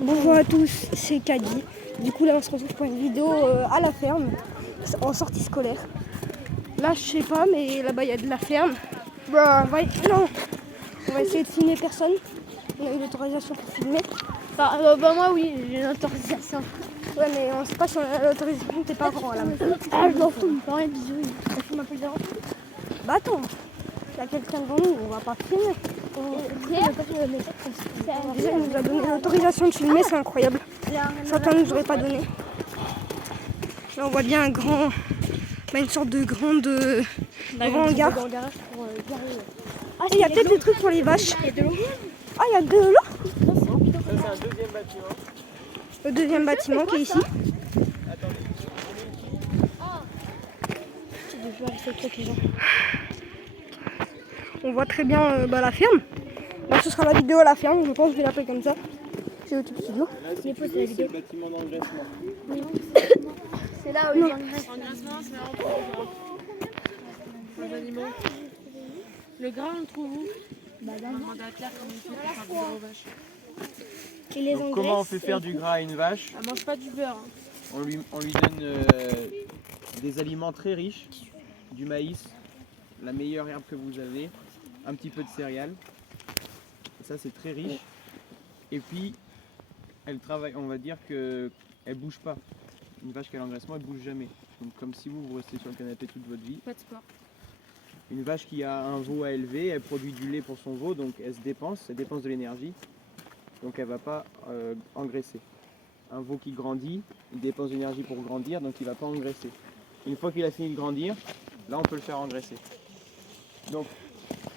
Bonjour à tous, c'est Kadi. Du coup là on se retrouve pour une vidéo à la ferme, en sortie scolaire. Là je sais pas, mais là-bas il y a de la ferme. Non, on va essayer de filmer personne. On a eu l'autorisation pour filmer. Moi oui, j'ai une autorisation. Ouais mais on sait pas si on a l'autorisation de tes parents là. Ah je m'en fous, mes bisous. Tu m'appelles Zéro. Bah attends, il y a quelqu'un devant nous, on va pas filmer. Déjà il nous a donné l'autorisation de filmer, c'est incroyable. Certains ne nous auraient pas donné. Là on voit bien un grand, une sorte de grand hangar. Il y a peut-être des trucs pour les vaches. Il y a de l'eau. Ah il y a de l'eau. Ça c'est un deuxième bâtiment. Le deuxième bâtiment qui est ici. On voit très bien la ferme. Là, ce sera la vidéo à la ferme, je pense que je vais l'appeler comme ça. C'est YouTube Studio. Là c'est le bâtiment d'engraissement. C'est là où ils engraissent. L'engraissement, c'est vraiment pour les animaux. Le gras, on le trouve où? On va demander à Claire comment il fait pour faire du beurre aux vaches. Et les Donc, comment on fait faire du gras à une vache? Elle mange pas du beurre. Hein. On lui donne des aliments très riches, du maïs, la meilleure herbe que vous avez, un petit peu de céréales. Et ça c'est très riche. Et puis elle travaille, on va dire qu'elle bouge pas. Une vache qui a l'engraissement, elle bouge jamais. Donc comme si vous restez sur le canapé toute votre vie. Pas de sport. Une vache qui a un veau à élever, elle produit du lait pour son veau, donc elle dépense de l'énergie. Donc elle ne va pas engraisser. Un veau qui grandit, il dépense de l'énergie pour grandir, donc il ne va pas engraisser. Une fois qu'il a fini de grandir, là on peut le faire engraisser. Donc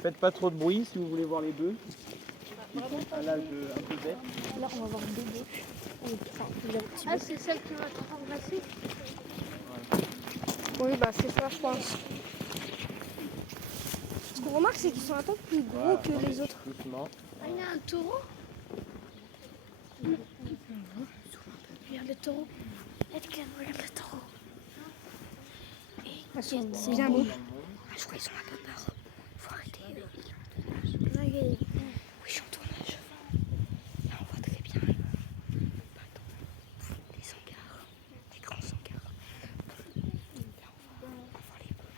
faites pas trop de bruit si vous voulez voir les bœufs. Ils sont à l'âge un peu vert. Là on va voir deux bœufs. Ah c'est celle qui va être engraissée. Oui, bah c'est ça, je pense. Ce qu'on remarque, c'est qu'ils sont un peu plus gros que les autres. Doucement. Ah, il y a un taureau. Regarde le taureau. Regarde le taureau. Ils sont bien beaux. Je crois qu'ils sont un peu peur. Faut arrêter. Oui, je suis en tournage. Là, on voit très bien les hangars, les grands hangars. Là, on va voir les bœufs.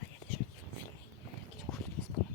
Là, il y a des gens qui vont filmer. Du coup, je laisse prendre.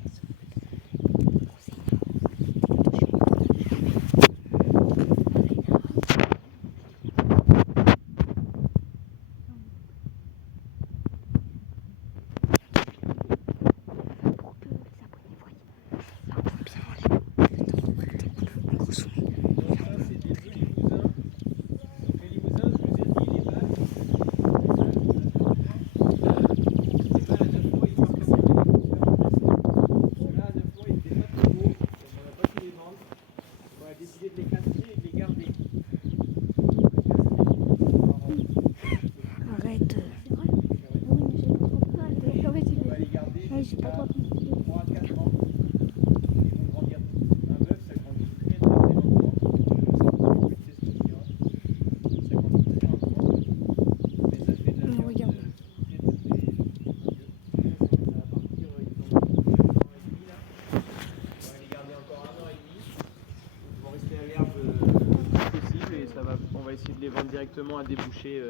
Directement à des bouchers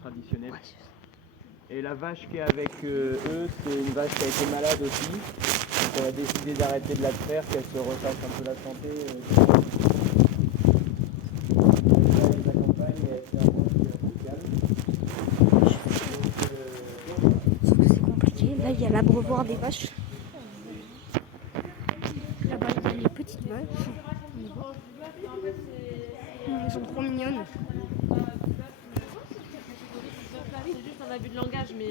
traditionnels. Et la vache qui est avec eux, c'est une vache qui a été malade aussi. Donc on a décidé d'arrêter de la traire, qu'elle se refasse un peu la santé. Elle les accompagne et elle fait un peu calme. Sauf que c'est compliqué. Là, il y a l'abreuvoir des vaches. Là-bas, il y a les petites vaches. Elles sont trop mignonnes. C'est juste un abus de langage, mais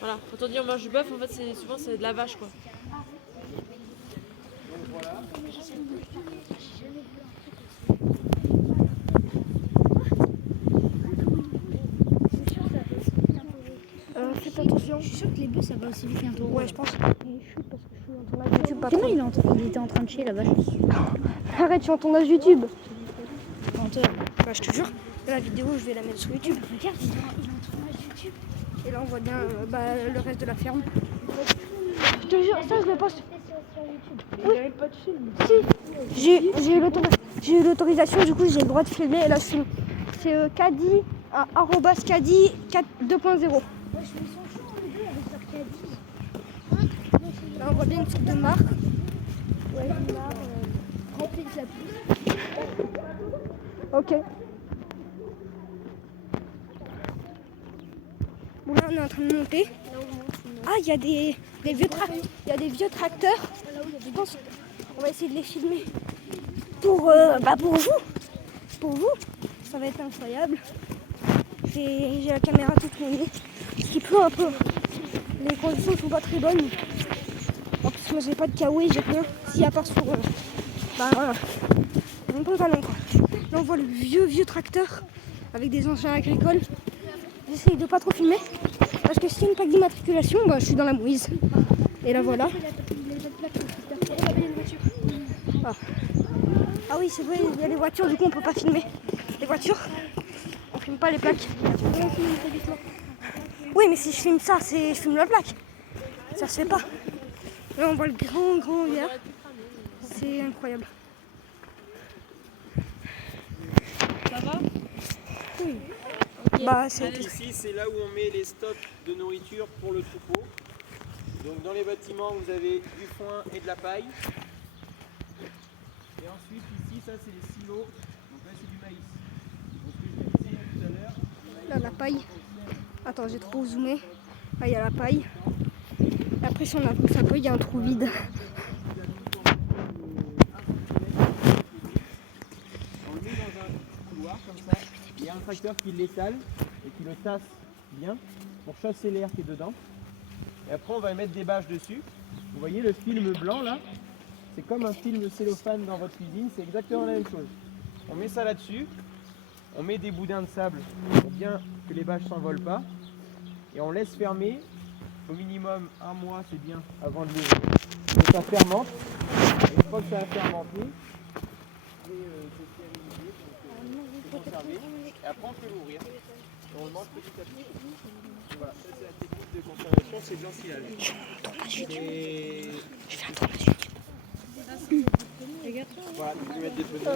voilà. Quand on dit on mange du bœuf, en fait, souvent c'est de la vache, quoi. Faites attention. Je suis sûre que les bœufs ça va aussi vite qu'un taureau. Ouais, je pense. Et je chute parce que je suis en tournage YouTube. Pas Comment trop. il était en train de chier la vache? Arrête, je suis en tournage YouTube. Menteur. Bah, je te jure, la vidéo, je vais la mettre sur YouTube. Regarde, il est en tournage YouTube. Et là, on voit bien le reste de la ferme. Je te jure, ça, je le poste. sur YouTube. Il n'y a même pas de film. Si, j'ai eu l'autorisation, du coup j'ai le droit de filmer et là je filme. C'est Caddy, arrobas Caddy 2.0. Moi, je me sens chaud les deux avec leur caddie. Là on voit bien une sorte de mare. Ouais, une mare remplie de la pluie. Ok. Bon là on est en train de monter. Là où on monte, on monte. Ah, il y a des vieux tracteurs. Je pense qu'on va essayer de les filmer pour vous. Pour vous, ça va être incroyable. J'ai la caméra toute mouillée. Il pleut un peu. Les conditions sont pas très bonnes. En plus, moi j'ai pas de kawaii, j'ai rien. S'il y a pas sur mon pantalon quoi. Là on voit le vieux tracteur avec des engins agricoles. J'essaye de pas trop filmer parce que s'il y a une plaque d'immatriculation, je suis dans la mouise. Et là voilà. Ah oui, c'est vrai, il y a les voitures, du coup on peut pas filmer les voitures. On filme pas les plaques. Oui, mais si je filme ça, je filme la plaque. Ça se fait pas. Là on voit le grand verre. C'est incroyable. Ça va? Oui. Ok. Ici, c'est là où on met les stocks de nourriture pour le troupeau. Donc dans les bâtiments, vous avez du foin et de la paille. Et ensuite, ici, ça c'est les silos. Donc là, c'est du maïs. Donc ce que je disais tout à l'heure. Là la paille. Attends, j'ai trop zoomé. Là il y a la paille. Et après si on appuie un peu, il y a un trou vide. On le met dans un couloir comme ça. Il y a un tracteur qui l'étale et qui le tasse bien pour chasser l'air qui est dedans. Et après, on va mettre des bâches dessus. Vous voyez le film blanc là? C'est comme un film cellophane dans votre cuisine, c'est exactement la même chose. On met ça là-dessus, on met des boudins de sable pour bien que les bâches ne s'envolent pas. Et on laisse fermer au minimum un mois, c'est bien, avant de l'ouvrir. Donc ça fermente. Et une fois que ça a fermenté, c'est stérilisé, c'est conservé. Et après on peut l'ouvrir. Et on le mange petit à petit. Voilà, ça c'est la technique de conservation, c'est de l'ensilage. Et... Je fais un tournage YouTube. Voilà, tu peux mettre des fenêtres.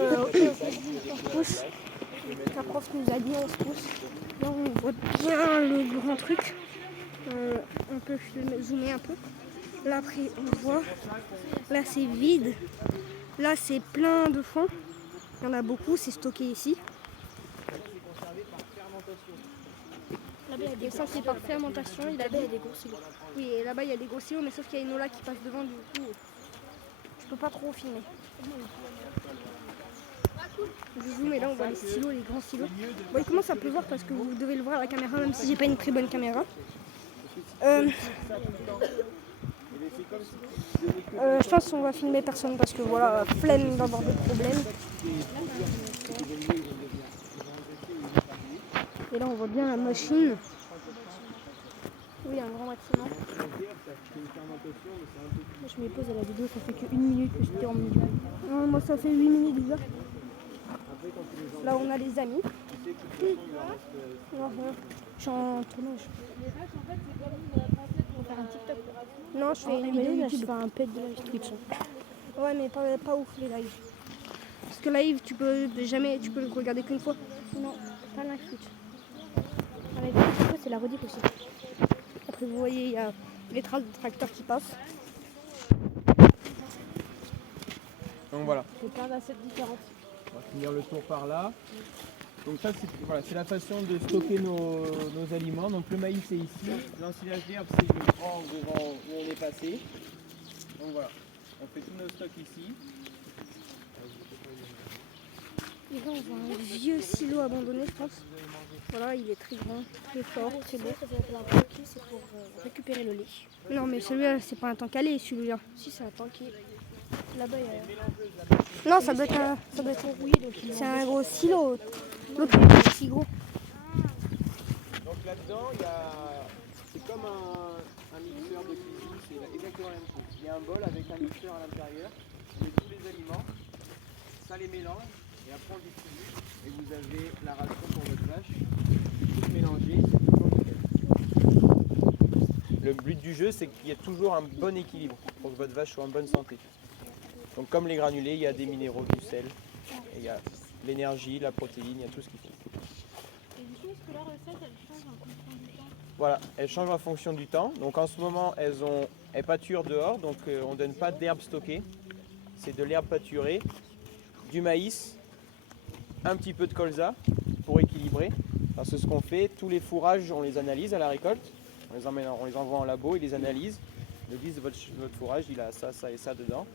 On se pousse. La prof nous a dit on se pousse. Là on voit bien le grand truc. On peut zoomer un peu. Là après on voit. Là c'est vide. Là c'est plein de foin. Il y en a beaucoup, c'est stocké ici. Et ça c'est par fermentation. Il y a des gros silos. Oui, et là-bas il y a des gros silos, mais sauf qu'il y a une Ola qui passe devant, du coup je peux pas trop filmer. Je zoome et là on voit les silos, les grands silos. Bon, il commence à pleuvoir parce que vous devez le voir à la caméra, même si j'ai pas une très bonne caméra. Je pense qu'on va filmer personne parce que voilà, flemme d'avoir des problèmes. Et là on voit bien la machine. Oui, un grand bâtiment. Moi je me pose à la vidéo, ça fait que 1 minute que j'étais en milieu. Non, moi ça fait 8 minutes déjà. Là on a les amis. Non, je suis en tournage. On va faire un TikTok. Non, je fais une vidéo YouTube. Je fais un pet de live Twitch. Ouais, mais pas ouf les lives. Parce que live, tu peux le regarder qu'une fois. Non, pas live Twitch. Avec Twitch, c'est la rediff aussi. Après, vous voyez, il y a les traces de tracteurs qui passent. Donc voilà. C'est plein d'assiettes différentes. On va finir le tour par là. Donc ça c'est la façon de stocker nos aliments. Donc le maïs c'est ici, l'ensilage d'herbe c'est le grand devant où on est passé. Donc voilà, on fait tous nos stocks ici. Et là on voit un vieux silo abandonné je pense. Voilà, il est très grand, très fort, c'est beau. Ça s'appelle un tanké, c'est pour récupérer le lait. Non mais celui-là c'est pas un tank à lait celui-là. Si, c'est un tanké. Là-bas, il y a... Non, ça doit être rouillé, donc il c'est un gros silo. L'autre il est aussi gros. Donc là-dedans c'est comme un mixeur de cuisine, c'est exactement la même chose. Il y a un bol avec un mixeur à l'intérieur, on met tous les aliments, ça les mélange et après on distribue et vous avez la ration pour votre vache, tout mélangé, c'est toujours nickel. Le le but du jeu, c'est qu'il y ait toujours un bon équilibre pour que votre vache soit en bonne santé. Donc comme les granulés, il y a des minéraux, du sel, et il y a l'énergie, la protéine, il y a tout ce qu'il faut. Et du coup, est-ce que la recette, elle change en fonction du temps? Voilà, elles changent en fonction du temps. Donc en ce moment, elles pâturent dehors, donc on ne donne pas d'herbe stockée. C'est de l'herbe pâturée, du maïs, un petit peu de colza pour équilibrer. Parce que ce qu'on fait, tous les fourrages, on les analyse à la récolte. On les envoie en labo, ils les analysent. Ils nous disent votre fourrage, il a ça, ça et ça dedans.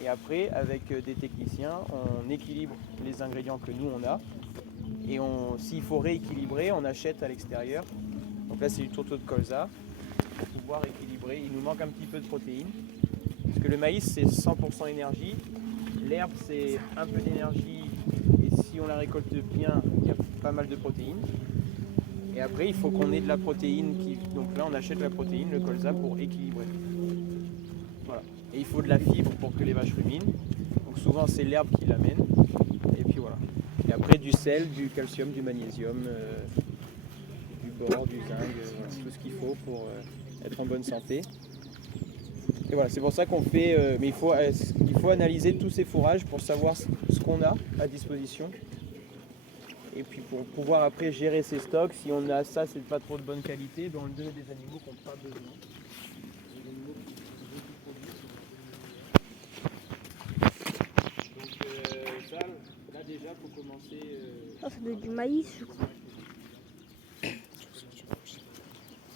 Et après, avec des techniciens, on équilibre les ingrédients que nous on a. Et s'il faut rééquilibrer, on achète à l'extérieur. Donc là, c'est du tourteau de colza pour pouvoir équilibrer. Il nous manque un petit peu de protéines. Parce que le maïs, c'est 100% énergie. L'herbe, c'est un peu d'énergie. Et si on la récolte bien, il y a pas mal de protéines. Et après, il faut qu'on ait de la protéine. Donc là, on achète la protéine, le colza, pour équilibrer. Voilà. Et il faut de la fibre pour que les vaches ruminent. Donc souvent, c'est l'herbe qui l'amène. Et puis voilà. Et après, du sel, du calcium, du magnésium, du bore, du zinc, voilà, tout ce qu'il faut pour être en bonne santé. Et voilà, c'est pour ça qu'on fait. Mais il faut analyser tous ces fourrages pour savoir ce qu'on a à disposition. Et puis pour pouvoir après gérer ses stocks, si on a ça, c'est pas trop de bonne qualité, ben on le donne à des animaux qui n'ont pas besoin. Des animaux qui produisent. Donc ça, là déjà, il faut commencer. Ça doit être du maïs, je crois.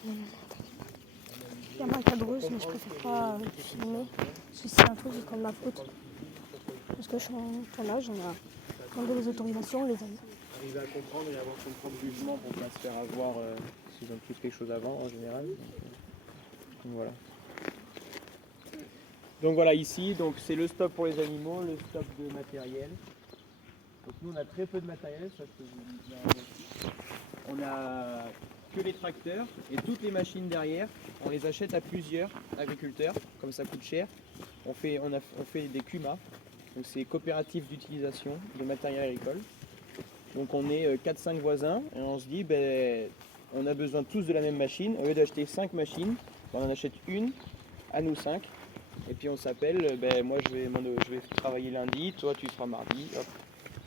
Il y a ma cadreuse, mais je préfère pas filmer. Si c'est un truc, c'est comme ma faute. Parce que je suis en tournage, on a demandé les autorisations, on les a eu. Arriver à comprendre et avoir son propre jugement pour ne pas se faire avoir s'ils ont tous quelque chose avant en général. Donc voilà. Donc voilà, ici, c'est le stock pour les animaux, le stock de matériel. Donc nous on a très peu de matériel, ça je peux vous dire. On a que les tracteurs et toutes les machines derrière, on les achète à plusieurs agriculteurs, comme ça coûte cher. On fait des CUMA, donc c'est coopératives d'utilisation de matériel agricole. Donc on est 4-5 voisins et on se dit on a besoin tous de la même machine. Au lieu d'acheter 5 machines, on en achète une à nous 5. Et puis on s'appelle, moi je vais travailler lundi, toi tu feras mardi. Hop.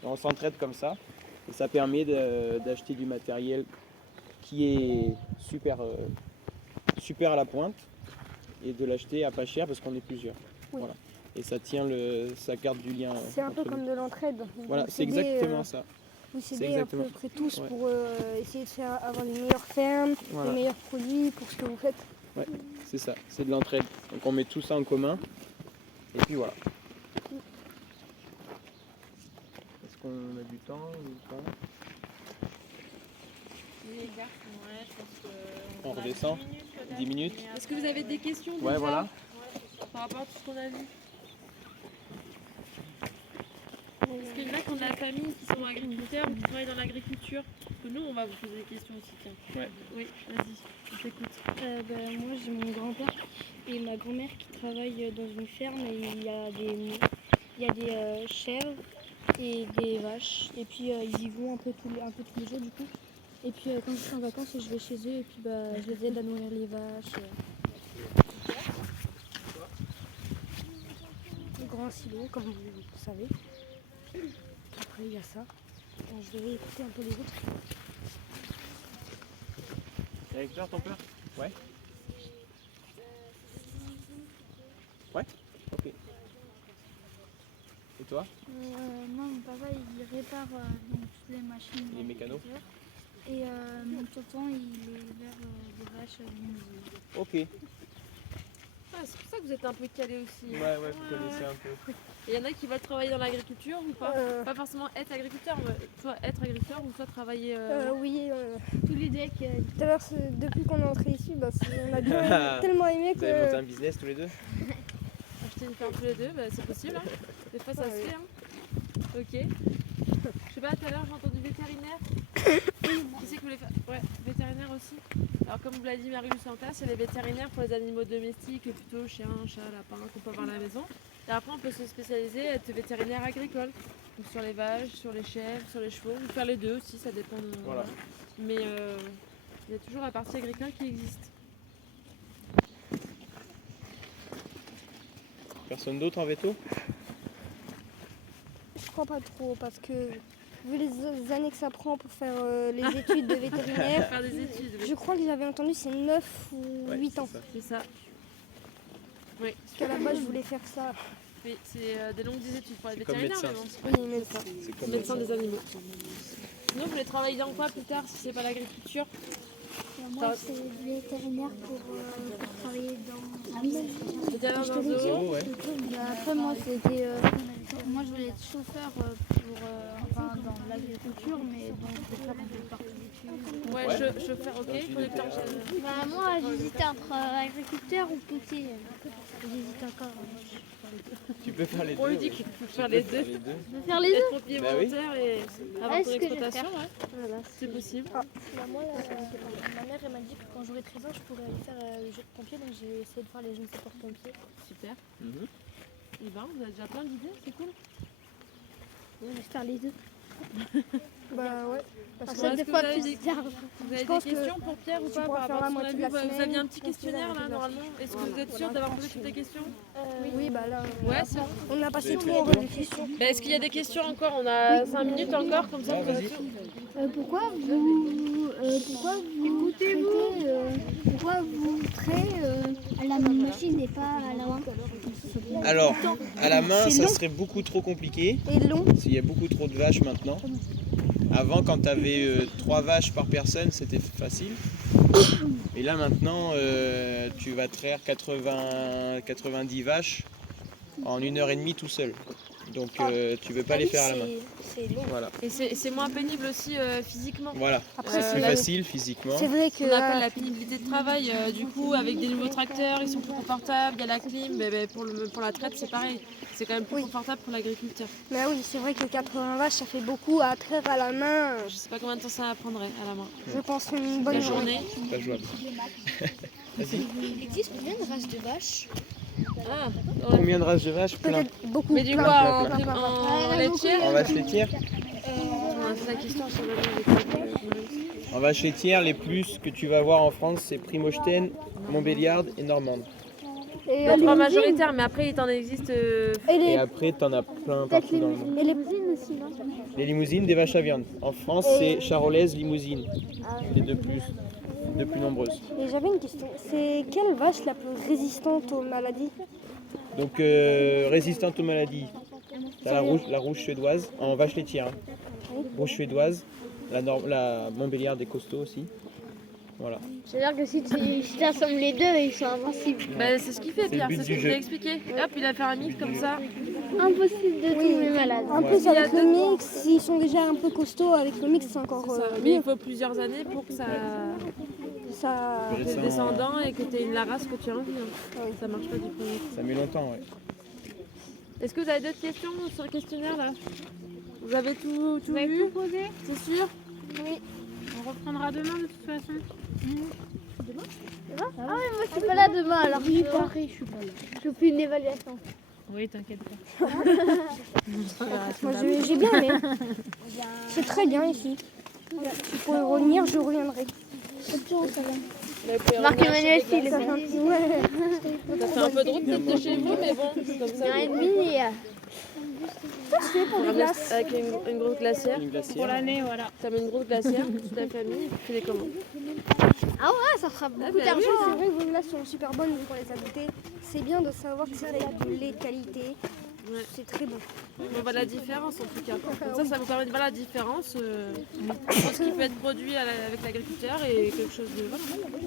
Et on s'entraide comme ça. Et ça permet d'acheter du matériel qui est super à la pointe et de l'acheter à pas cher parce qu'on est plusieurs. Oui. Voilà. Et ça garde du lien. C'est un peu entre comme nous. de l'entraide. Voilà, c'est exactement ça. Vous C'est s'aidez à peu exactement. près tous Ouais. pour essayer de avoir les meilleures fermes, Voilà. les meilleurs produits pour ce que vous faites. Ouais, c'est ça, c'est de l'entraide. Donc on met tout ça en commun. Et puis voilà. Est-ce qu'on a du temps ou pas? Les gars, ouais, je pense que On a redescend 10 minutes. Est-ce que vous avez des questions Ouais, déjà voilà. par rapport à tout ce qu'on a vu? Parce qu'il y en a qui ont de la famille, qui sont agriculteurs ou qui travaillent dans l'agriculture. Parce que nous, on va vous poser des questions aussi, tiens. Ouais. Oui, vas-y, on t'écoute. Moi, j'ai mon grand-père et ma grand-mère qui travaillent dans une ferme et il y a des chèvres et des vaches. Et puis, ils y vont un peu tous les jours, du coup. Et puis, quand je suis en vacances, je vais chez eux et puis je les aide à nourrir les vaches. Le grand silo, comme vous savez. Après, il y a ça. Bon, je vais écouter un peu les autres. T'es avec toi ton père? Ouais. Ouais. Ok. Et toi? Moi, mon papa, il répare donc, toutes les machines. Les mécanos? Et mon tonton, il élève des vaches à l'usine. Ok. Ah, c'est pour ça que vous êtes un peu calé aussi. Ouais, vous connaissez un peu. Et il y en a qui veulent travailler dans l'agriculture ou pas? Pas forcément être agriculteur, mais soit être agriculteur ou soit travailler. Oui, Tous les decks. tout à l'heure, depuis qu'on est entré ici, on a tellement aimé Vous avez monté que... un business tous les deux? Acheter une ferme tous les deux, c'est possible. Hein. Des fois, ça se fait. Hein. Ok. Je sais pas, tout à l'heure, j'ai entendu vétérinaire. Qui c'est que vous voulez faire? Ouais, vétérinaire aussi. Alors, comme vous l'a dit Marie Lucenta, c'est les vétérinaires pour les animaux domestiques, plutôt chiens, chats, lapins, qu'on peut avoir à la maison. Et après, on peut se spécialiser, être vétérinaire agricole. Donc, sur les vaches, sur les chèvres, sur les chevaux. Ou faire les deux aussi, ça dépend. Voilà. Mais il y a toujours la partie agricole qui existe. Personne d'autre en veto? Je crois pas trop parce que vu les années que ça prend pour faire les études de vétérinaire, Faire des études. je crois que j'avais entendu c'est 9 ou 8 ans. C'est ça. Oui, Parce qu'à la base je voulais faire ça. oui c'est des longues études pour être C'est comme vétérinaire. médecin. Mais bon, Oui, mais ça. C'est comme médecin des animaux. Sinon, vous voulez travailler dans quoi plus tard si c'est pas l'agriculture? Moi, c'est vétérinaire pour travailler dans un zoo. Vétérinaire dans un zoo. Oh, ouais. Après, moi, c'était. Moi, je voulais être chauffeur dans l'agriculture, mais donc je vais faire des parties d'études. Ouais, chauffeur, ok. Conducteur. Moi, j'hésitais entre agriculteur ou potier. J'hésite encore. Tu peux faire les deux. On lui dit ouais. qu'il faut faire les deux. Je vais faire les deux. Être pompier Bah oui. volontaire et avoir Ouais, ton c'est ce que je vais exploitation, faire. ouais. Voilà. C'est possible. Moi, ma mère elle m'a dit que quand j'aurais 13 ans, je pourrais aller faire le jeu de pompier, donc j'ai essayé de faire les jeunes sapeurs-pompiers. Super. Mhm. Et ben, vous avez déjà plein d'idées, c'est cool. Je vais faire les deux. Bah ouais. Parce Parce que que des que fois, vous avez plus des- tard. Vous avez pense des que questions pour Pierre ou tu pas pourras par faire rapport la à ce qu'on a moitié de vu? la Vous aviez un semaine, petit on fait la questionnaire là moitié de la normalement. Est-ce que vous êtes sûr d'avoir posé toutes les questions? oui, bah là Ouais, c'est bon. on a passé tout en revue des questions. Bah, est-ce qu'il y a des questions encore? On a 5 minutes encore, comme ça vous avez tout. Pourquoi vous traitez la machine et pas à la main? Alors, à la main, C'est ça long. serait beaucoup trop compliqué. Et long, S'il y a beaucoup trop de vaches maintenant. Avant, quand tu avais 3 vaches par personne, c'était facile. Et là, maintenant, tu vas traire 90 vaches en 1h30 tout seul. Donc, tu veux pas les faire à la main. c'est long. Voilà. Et c'est moins pénible aussi physiquement. Voilà. Après, C'est plus facile physiquement. c'est vrai que On appelle la pénibilité de travail. Du coup, avec des nouveaux tracteurs, ils sont plus confortables, il y a la clim. Pour la traite, c'est pareil. C'est quand même plus Oui. confortable pour l'agriculteur. mais oui, c'est vrai que 80 vaches, ça fait beaucoup à traire à la main. Je sais pas combien de temps ça prendrait à la main. Je pense une La bonne journée. journée. C'est pas jouable. Il existe combien de races de vaches? Ah, Combien de races de vaches? Plein. Peut-être beaucoup. mais du coup, plein. en laitière, En vache laitière? c'est la question sur En vache laitière, les plus que tu vas avoir en France, c'est Primochten, Montbéliarde et Normande. Et, le les trois limousines, majoritaires, mais après, il t'en existe. et Et les, après, t'en as plein partout dans le monde. et les aussi, non? Les limousines, des vaches à viande. En France, c'est charolaise, limousine. Les deux plus nombreuses. Et j'avais une question. C'est quelle vache la plus résistante aux maladies? Donc, résistante aux maladies. T'as la rouge suédoise, en vache laitière. Hein. Rouge suédoise, la Montbéliarde des costauds aussi. Voilà. C'est-à-dire que si tu assembles les deux, ils sont invincibles. Bah, c'est ce qu'il fait, C'est le Pierre, but c'est ce du que je jeu. t'ai expliqué. Hop, il a fait un mix comme ça. Impossible de tomber malade. En plus, Il y a avec le mix, s'ils sont déjà un peu costauds, avec le mix, c'est encore Ça. mieux. Mais il faut plusieurs années pour que ça Ça... Plus t'aies récent, le descendant et que tu aies la race que tu as envie. Hein. Oui. Ça marche pas du premier coup. Ça met longtemps, ouais. Est-ce que vous avez d'autres questions sur le questionnaire là? Vous avez tout vu? posé? C'est sûr? Oui. On reprendra demain de toute façon. Demain? Ah ouais, moi je suis pas là demain alors. Oui, pareil, je suis pas là. Je fais une évaluation. Oui, t'inquiète pas. Moi, j'ai bien aimé. C'est très bien ici. Tu pourrais revenir, je reviendrai. Marc-Emmanuel, s'il est Ça fait un petit... Ouais. Ça fait un peu de route peut-être de chez vous, mais bon, comme ça. un et demi. Qu'est-ce que tu fais pour les glaces? Avec une grosse glacière. Une glacière. Voilà. Ça met une grosse glacière pour toute la famille et puis tu les commandes. Ah ouais, ça fera beaucoup Oui, d'argent. c'est vrai que vos glaces sont super bonnes pour les ajouter. C'est bien de savoir que c'est avec du lait de qualité. Ouais. C'est très bon. On voit la différence en tout cas. Comme ça vous permet de voir la différence entre ce qui peut être produit avec l'agriculteur et quelque chose de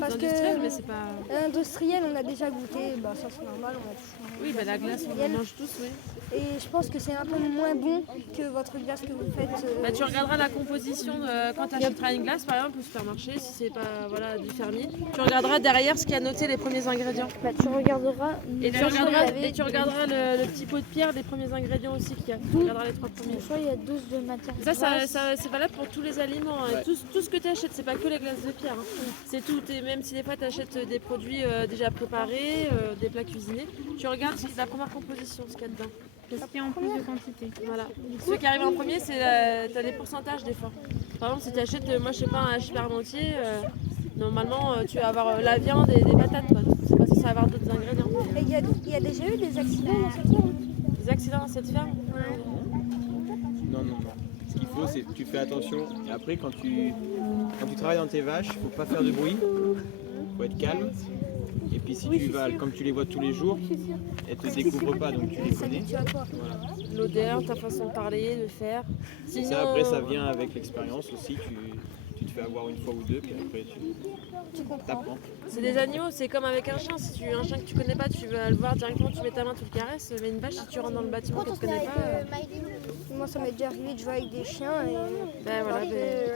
Parce industriel, que mais c'est pas. l'industriel, on a déjà goûté. Bah, ça, c'est normal. On a... Oui, bah, la glace, on en mange tous, oui. Et je pense que c'est un peu moins bon que votre glace que vous faites. Bah, tu regarderas la composition quand tu achèteras une glace, par exemple, au supermarché, si c'est pas voilà, du fermier. Tu regarderas derrière ce qui a noté les premiers ingrédients. Bah, tu regarderas. Et tu regarderas le petit pot de pierre des premiers ingrédients aussi qu'il y a. Tu regarderas les 3 premiers. Des fois, il y a 12 de matière. Ça, c'est valable pour tous les aliments. Hein. Tout ce que tu achètes, c'est pas que les glaces de pierre. Hein. C'est tout. Et même si des fois tu achètes des produits déjà préparés, des plats cuisinés, tu regardes la première composition, ce qu'il y a dedans. Parce qu'il y a en plus de quantité. Voilà. Ceux qui arrivent en premier, tu as des pourcentages des fois. Par exemple, si tu achètes, moi je sais pas, un hachis normalement tu vas avoir la viande et des patates. Quoi. Tu sais pas si ça va avoir d'autres ingrédients. Et il y a déjà eu des accidents dans cette ferme? Des accidents dans cette ferme? Non. Ce qu'il faut, c'est que tu fais attention. Et après, quand tu travailles dans tes vaches, faut pas faire de bruit. Faut être calme. Et puis si tu vas, comme tu les vois tous les jours, elles te découvrent pas, donc tu les connais. Voilà. L'odeur, ta façon de parler, de faire. Et ça, après, ça vient avec l'expérience aussi. Tu te fais avoir une fois ou deux, puis après tu t'apprends. C'est des animaux, c'est comme avec un chien. Si tu un chien que tu connais pas, tu vas le voir directement, tu mets ta main, tu le caresses. Mais une vache, si tu rentres dans le bâtiment que tu connais pas. Moi, ça m'est déjà arrivé de jouer avec des chiens et Ben voilà,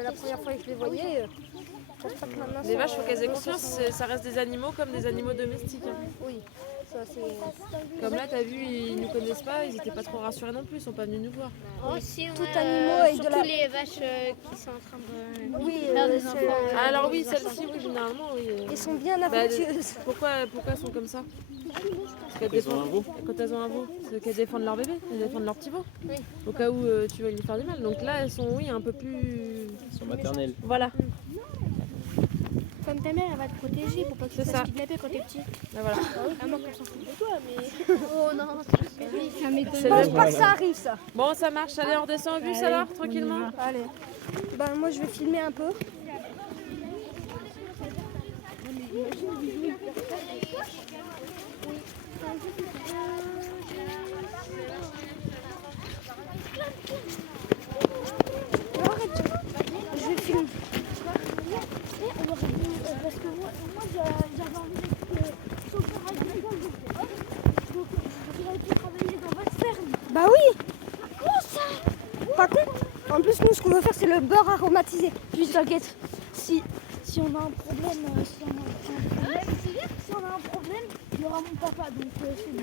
la première fois que je les voyais, je pense pas que maintenant. les vaches, faut qu'elles aient confiance. Ça reste des animaux comme des animaux domestiques. Hein. Oui, ça c'est. Comme là, t'as vu, ils nous connaissent pas, ils étaient pas trop rassurés non plus, ils sont pas venus nous voir. Aussi, Tout animaux avec de surtout la. les vaches qui sont en train de Oui, faire des c'est- enfants. Alors oui, celles-ci, oui, généralement, oui. Ils sont bien Bah, affectueuses. pourquoi elles sont comme ça? Parce qu'elles Elles ont un défendent, veau. quand elles ont un veau, c'est qu'elles défendent leur bébé, elles défendent leur petit veau. Oui. Au cas où tu veux lui faire du mal. Donc là, elles sont, oui, un peu plus... Elles sont maternelles. Voilà, Comme ta mère, elle va te protéger pour pas que tu C'est te ça. fasses kidnapper quand t'es petit. bah voilà. À moins qu'on s'en fout de toi, mais. Oh non, ça m'étonne. Je pense pas que ça arrive ça. Bon, ça marche, allez, on redescend au bus alors, tranquillement. Allez. Ben, moi je vais filmer un peu. Non, arrête. Je vais filmer. Parce que moi j'avais envie d'être chauffeur agricole. Donc j'aurais pu travailler dans votre ferme. Bah oui. Comment ça? Pas con. En plus, nous, ce qu'on veut faire, c'est le beurre aromatisé. Juste t'inquiète, si on a un problème, si on a un problème, il y aura mon papa, donc c'est bon.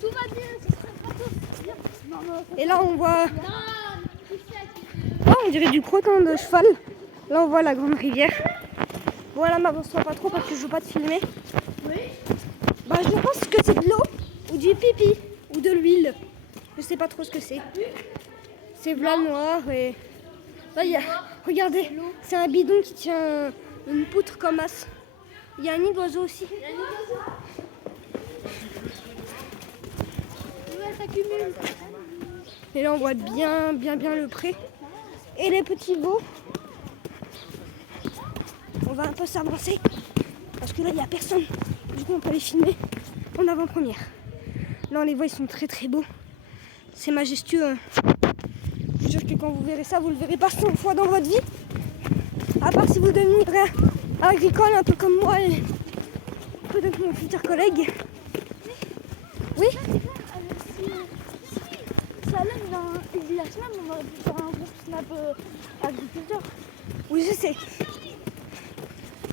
Tout va bien, ce sera gratos. Non, Et là, on voit. Oh, on dirait du crottin de cheval. Là, on voit la grande rivière. Bon, là, m'avance-toi pas trop parce que je veux pas te filmer. oui. Bah, je pense que c'est de l'eau ou du pipi ou de l'huile. Je sais pas trop ce que c'est. C'est blanc noir et. Là, il y a. Regardez, c'est un bidon qui tient une poutre comme as. Il y a un nid d'oiseau aussi. Et là, on voit bien le pré. Et les petits veaux. On va un peu s'avancer. Parce que là, il n'y a personne. Du coup, on peut les filmer en avant-première. Là, on les voit, ils sont très très beaux. C'est majestueux. Hein. Je vous jure que quand vous verrez ça, vous le verrez pas 100 fois dans votre vie. À part si vous devenez agricole, un peu comme moi et peut-être mon futur collègue. Oui. Ça allait, la semaine, on aurait pu faire un groupe Snap agriculteur. Oui, je sais.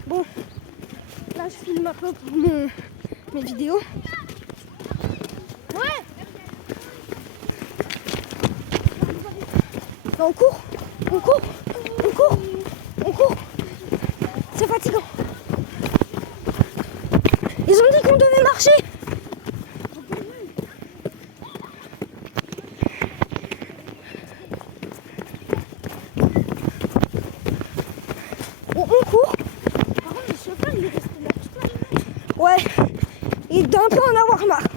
Bon, là, je filme un peu pour mes vidéos. Ouais. Là, on court. C'est fatigant. Ils ont dit qu'on devait marcher. On court. Par contre, le chauffeur, il est resté là toute la journée. Ouais, il doit un peu en avoir marre.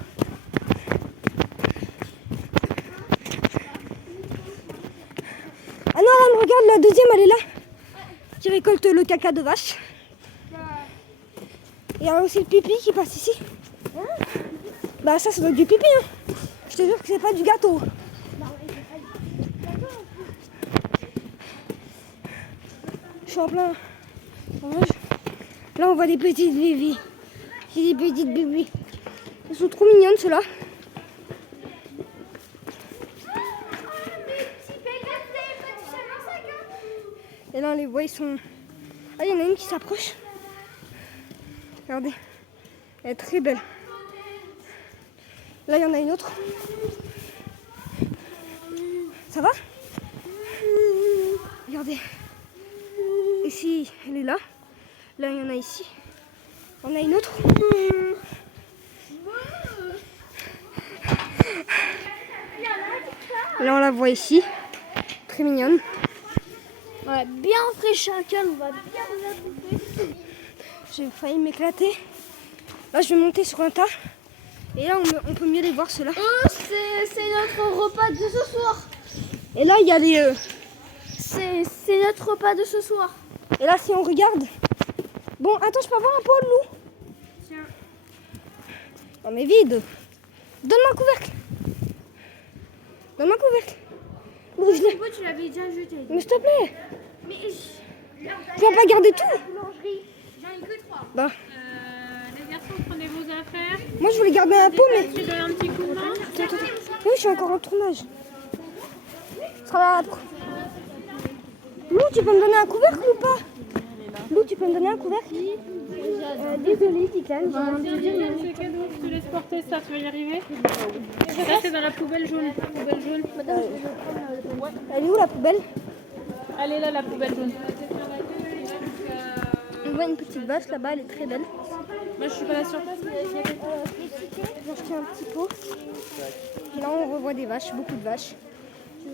Ah non, regarde, la deuxième, elle est là. Qui récolte le caca de vache. Il y a aussi le pipi qui passe ici. Bah ça doit être du pipi. Hein. Je te jure que c'est pas du gâteau. Je suis en plein. Là, on voit des petites bébés. J'ai des petites bébés. Elles sont trop mignonnes, ceux-là. Et là, on les voit, ils sont... Ah, il y en a une qui s'approche. Regardez. Elle est très belle. Là, il y en a une autre. Ça va? Regardez. Ici, elle est là. Là, il y en a ici. On a une autre. Là, on la voit ici. Très mignonne. On va bien fraîcher un calme, on va bien la bouffer. J'ai failli m'éclater. Là, je vais monter sur un tas Et là, on peut mieux les voir, ceux-là. Oh, c'est notre repas de ce soir. Et là, il y a les... C'est notre repas de ce soir. Et là, si on regarde... Bon, attends, je peux avoir un pot, Lou? Tiens. Non, mais vide. Donne-moi un couvercle. Donne-moi un couvercle. Lou, je l'ai. Pourquoi tu l'avais déjà jeté? Mais s'il te plaît. Mais Tu vas pas garder tout? boulangerie, j'en ai que 3. Bah, Les garçons, prenez vos affaires. moi, je voulais garder un pot, mais... Tu donnes un petit coup de main. Oui, je suis encore en tournage. Ce sera là après. Lou, tu peux me donner un couvercle ou pas? Lou, tu peux me donner un couvercle? Désolée, Titan. C'est cadeau, je te laisse porter ça, tu vas y arriver. Ça, c'est dans la poubelle jaune. Poubelle jaune. Elle est où la poubelle? Elle est là, la poubelle jaune. On voit une petite vache là-bas, elle est très belle. Moi, je suis pas là sur place, mais il y a quelqu'un. J'ai acheté un petit pot. Et là, on revoit des vaches, beaucoup de vaches.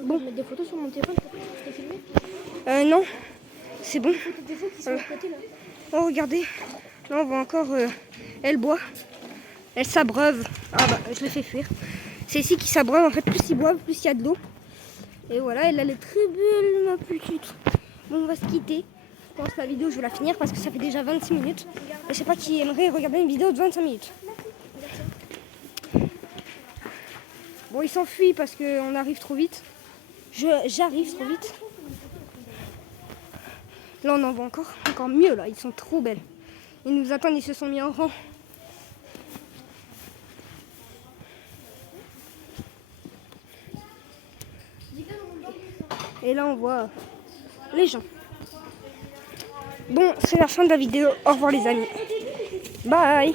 Bon, mettre des photos sur mon téléphone pour que je te filmer. Non, c'est bon. Des photos qui sont à côté là. Oh, regardez. Là, on voit encore, elle boit. Elle s'abreuve. Ah bah, je l'ai fait fuir. C'est ici qu'ils s'abreuvent. En fait, plus ils boivent, plus il y a de l'eau. Et voilà, elle est très belle, ma petite. Bon, on va se quitter. Je pense que la vidéo, je vais la finir parce que ça fait déjà 26 minutes. Et je sais pas qui aimerait regarder une vidéo de 25 minutes. Bon, ils s'enfuient parce qu'on arrive trop vite. J'arrive trop vite. Là, on en voit encore mieux, là. Ils sont trop belles. Ils nous attendent, ils se sont mis en rang. Et là, on voit les gens. Bon, c'est la fin de la vidéo. Au revoir, les amis. Bye.